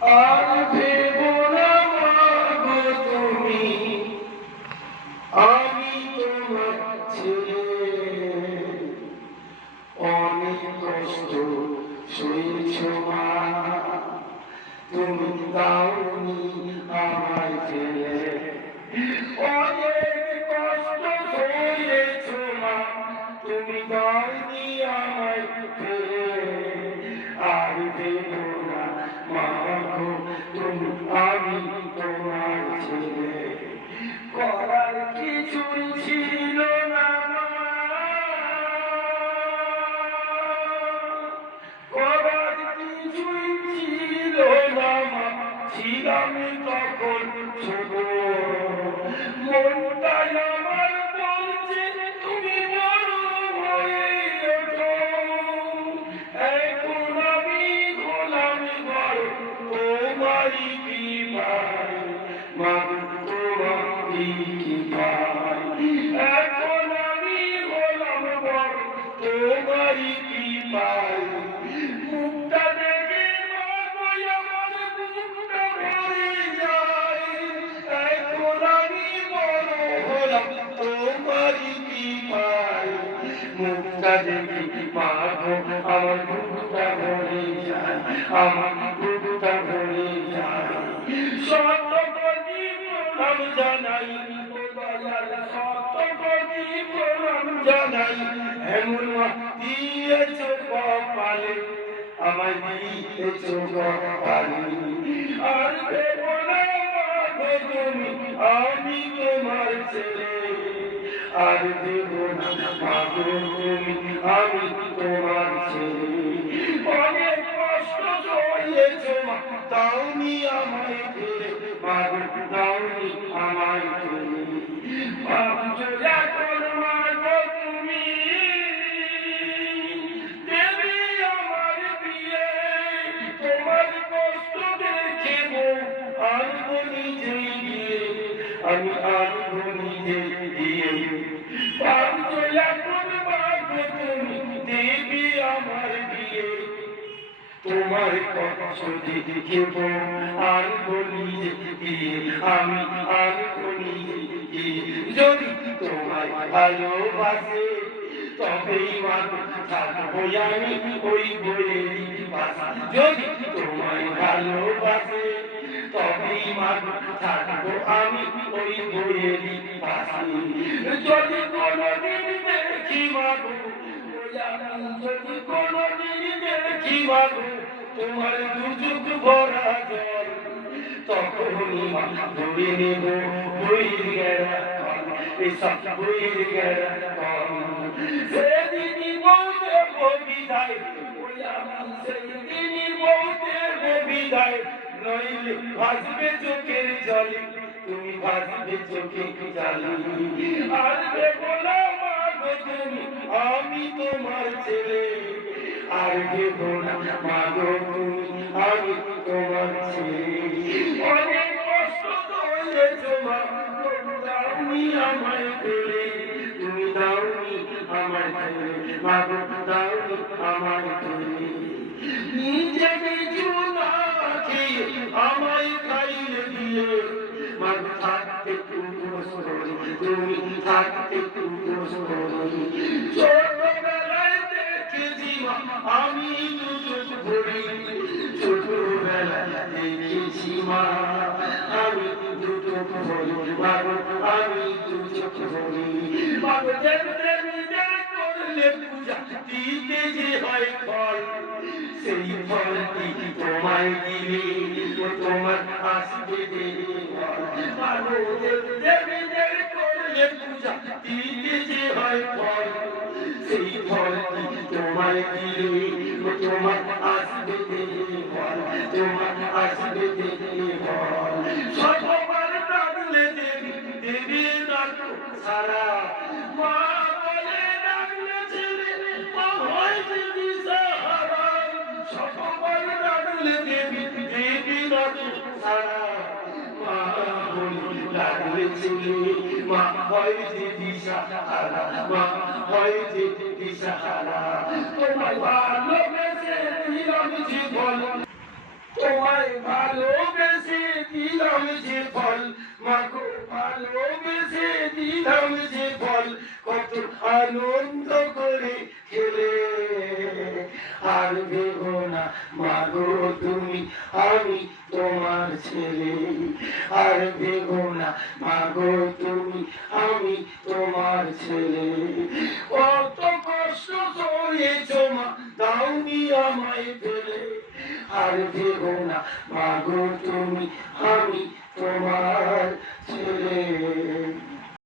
আর ভেব না মাগো তুমি, আমি তোমার ছেলে। অনেক কষ্ট সইছ মা, তুমি দাওনি আমায় ফেলে। অনেক কষ্ট সইছ মা, তুমি দাওনি আমায় ফেলে। আর ভেব না মাগো তুমি, আমি তোমার ছেলে। করার কিছুই ছিল না মা, করার কিছুই ছিল না মা, ছিলাম তখন ছোট। মনটাই আমার বলছে তুমি বড় হয়ে ওঠো। এখন আমি গোলাম বড় তোমারই কৃপায় মা, তোমারই কৃপায়। এখন আমি গোলাম বড় তোমারই কৃপায়। মুখটা দেখে মাগো আমার বুকটা ভরে যায়। এখন আমি বড় হলাম তোমারই কৃপায়। মুখটা দেখে মাগো আমার বুকটা ভরে যায়, আমার বুকটা ভরে যায়। শত কোটি প্রণাম জানাই ও দয়াল, শত কোটি প্রণাম জানাই। এমন মা দিয়েছ কপালে, আমায় দিয়েছ কপালে। আর ভেব না মাগো তুমি, আমি তোমার ছেলে। আর ভেব না মাগো তুমি, আমি তোমার ছেলে। অনেক কষ্ট সইছ মা, দাওনি আমায় ফেলে। মাগো দাওনি আমায় ফেলে। ভাবছো এখন মাগো তুমি দেবে আমার বিয়ে। তোমার কষ্ট দেখে বউ আনবো নিজে গিয়ে, আমি আনবো নিজে গিয়ে। ভাবছো এখন মাগো তুমি দেবে আমার বিয়ে। তোমার কষ্ট দেখে বউ আনবো নিজে গিয়ে, আমি আনবো নিজে গিয়ে। যদি তোমায় ভালোবাসে তবেই মাগো থাকবো আমি ওই বইয়েরই পাশে। যদি তোমায় ভালোবাসে তবেই মাগো থাকবো আমি ওই বইয়েরই পাশে। যদি কোনোদিন দেখি মাগো, যদি কোনোদিন দেখি মাগো তোমার দুচোখ ভরা জল, তখনই মা ধরে নেব বইয়ের গেরা, এসব বইয়ের গেরা। সেদিনই বলতে বিদায়, সেদিনই বলতে বিদায়। নইলে ভাসবে চোখের জলে, তুমি ভাসবে চোখের জলে। আর ভেবো না মাগো তুমি, আমি তোমার ছেলে। আর ভেবো না মাগো তুমি, আমি তোমার ছেলে। অনেক কষ্ট সইছ মা, দাওনি আমায় ফেলে। তুমি দাওনি আমায় ফেলে, মাগো দাওনি আমায় ফেলে। নিজে কিছু না খেয়ে আমায় খাইয়ে দিয়ে, মাগো থাকতে তুমি থাকতে ছোটবেলায় দেখেছি মা আমি দুচোখ ভরি। ছোটবেলায় দেখেছি মা আমি দুচোখ ভরি, মাগো আমি দুচোখ ভরি। মাগো যেতে নিজে করলে পূজা দিতে যে হয় ফল, সেই ফলটি তোমায় দিলে তোমার আসবে দেবে। মাগো যেতে নিজে করলে পূজা দিতে যে হয় ফল, সেই ফলটি তোমায় দিলে তোমার আসবে দেবে ফল, তোমার আসবে দেবে ফল। শতবার ডাকলে দেবী দেবী ডাকো সারা, মা বলে ডাকলে ছেলে মা হয় যদি সাহারা। শতবার ডাকলে দেবী দেবী ডাকো সারা, মা বলে ডাকলে ছেলে মা হয় যদি সাহারা, মা হয় যদি সাহারা। তোমায় ভালোবেসে দিলাম জীবন, তোমায় তোমায় ভালোবেসে দিলাম যে ফল, মাগো ভালোবেসে দিলাম যে ফল, কত আনন্দ করে খেলে। আর ভেবো না মাগো তুমি আমি তোমার ছেলে, আর ভেবো না মাগো তুমি আমি তোমার ছেলে। কত কষ্ট সয়েছো মা, দাওনি আমায় ফেলে। আর ভেবো না মাগো তুমি আমি তোমার ছেলে।